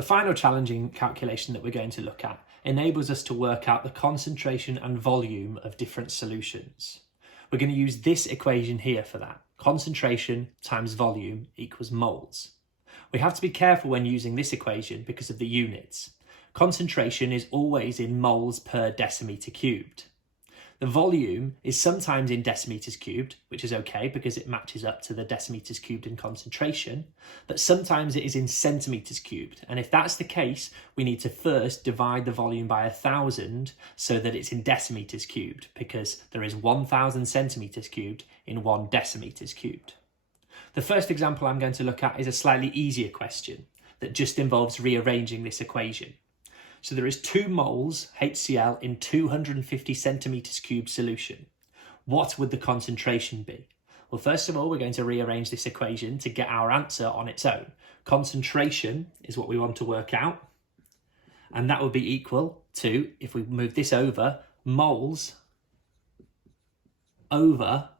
The final challenging calculation that we're going to look at enables us to work out the concentration and volume of different solutions. We're going to use this equation here for that. Concentration times volume equals moles. We have to be careful when using this equation because of the units. Concentration is always in moles per decimetre cubed. The volume is sometimes in decimetres cubed, which is okay because it matches up to the decimetres cubed in concentration, but sometimes it is in centimetres cubed. And if that's the case, we need to first divide the volume by 1,000 so that it's in decimetres cubed, because there is 1,000 centimetres cubed in 1 decimetres cubed. The first example I'm going to look at is a slightly easier question that just involves rearranging this equation. So there is 2 moles HCl in 250 centimetres cubed solution. What would the concentration be? Well, first of all, we're going to rearrange this equation to get our answer on its own. Concentration is what we want to work out. And that would be equal to, if we move this over, moles over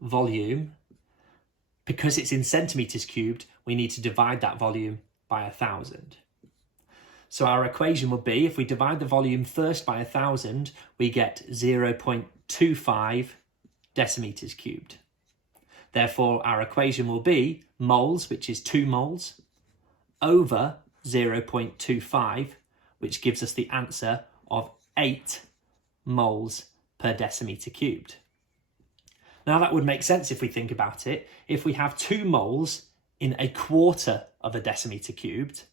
volume. Because it's in centimetres cubed, we need to divide that volume by 1,000. So our equation would be, if we divide the volume first by 1,000, we get 0.25 decimetres cubed. Therefore, our equation will be moles, which is 2 moles, over 0.25, which gives us the answer of 8 moles per decimetre cubed. Now that would make sense if we think about it. If we have 2 moles in a quarter of a decimetre cubed,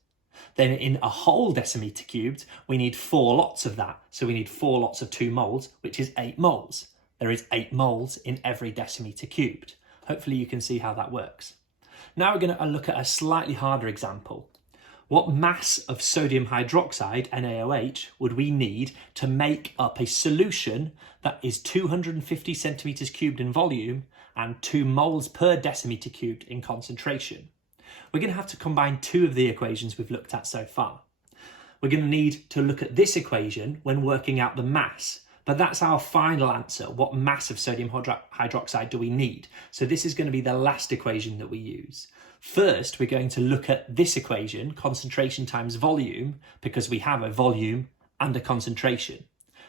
then in a whole decimetre cubed, we need 4 lots of that. So we need 4 lots of 2 moles, which is 8 moles. There is 8 moles in every decimetre cubed. Hopefully you can see how that works. Now we're going to look at a slightly harder example. What mass of sodium hydroxide, NaOH, would we need to make up a solution that is 250 centimetres cubed in volume and 2 moles per decimetre cubed in concentration? We're going to have to combine 2 of the equations we've looked at so far. We're going to need to look at this equation when working out the mass, but that's our final answer. What mass of sodium hydroxide do we need? So this is going to be the last equation that we use. First, we're going to look at this equation, concentration times volume, because we have a volume and a concentration.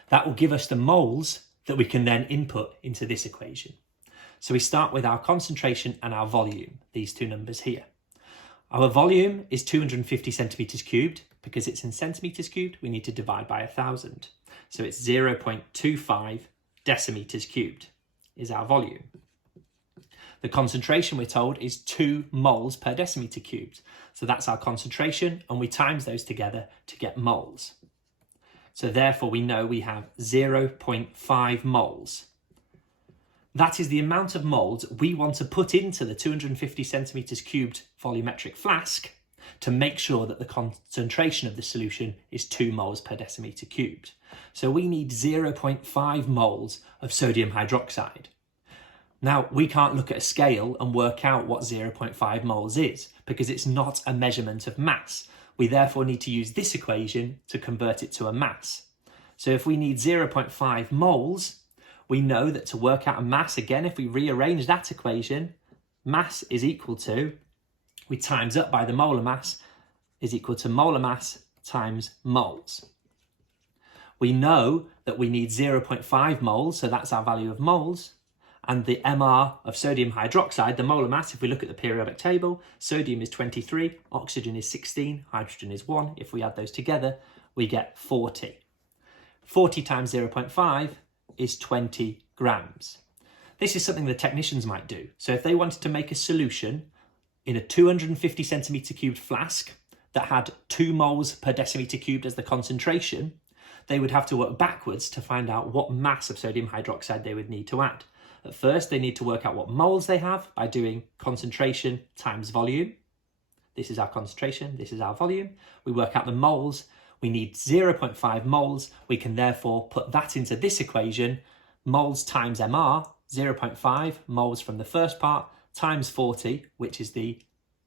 That will give us the moles that we can then input into this equation. So we start with our concentration and our volume, these 2 numbers here. Our volume is 250 centimetres cubed. Because it's in centimetres cubed, we need to divide by 1,000. So it's 0.25 decimetres cubed is our volume. The concentration, we're told, is 2 moles per decimetre cubed. So that's our concentration, and we times those together to get moles. So therefore we know we have 0.5 moles. That is the amount of moles we want to put into the 250 centimetres cubed volumetric flask to make sure that the concentration of the solution is 2 moles per decimetre cubed. So we need 0.5 moles of sodium hydroxide. Now, we can't look at a scale and work out what 0.5 moles is because it's not a measurement of mass. We therefore need to use this equation to convert it to a mass. So if we need 0.5 moles, we know that to work out a mass, again, if we rearrange that equation, mass is equal to, we times up by the molar mass, is equal to molar mass times moles. We know that we need 0.5 moles, so that's our value of moles, and the MR of sodium hydroxide, the molar mass, if we look at the periodic table, sodium is 23, oxygen is 16, hydrogen is 1. If we add those together, we get 40. 40 times 0.5 is 20 grams. This is something the technicians might do. So if they wanted to make a solution in a 250 centimetre cubed flask that had 2 moles per decimetre cubed as the concentration, they would have to work backwards to find out what mass of sodium hydroxide they would need to add. At first, they need to work out what moles they have by doing concentration times volume. This is our concentration, this is our volume. We work out the moles. We need 0.5 moles. We can therefore put that into this equation. Moles times MR, 0.5 moles from the first part, times 40, which is the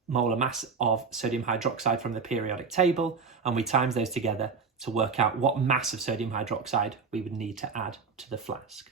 molar mass of sodium hydroxide from the periodic table. And we times those together to work out what mass of sodium hydroxide we would need to add to the flask.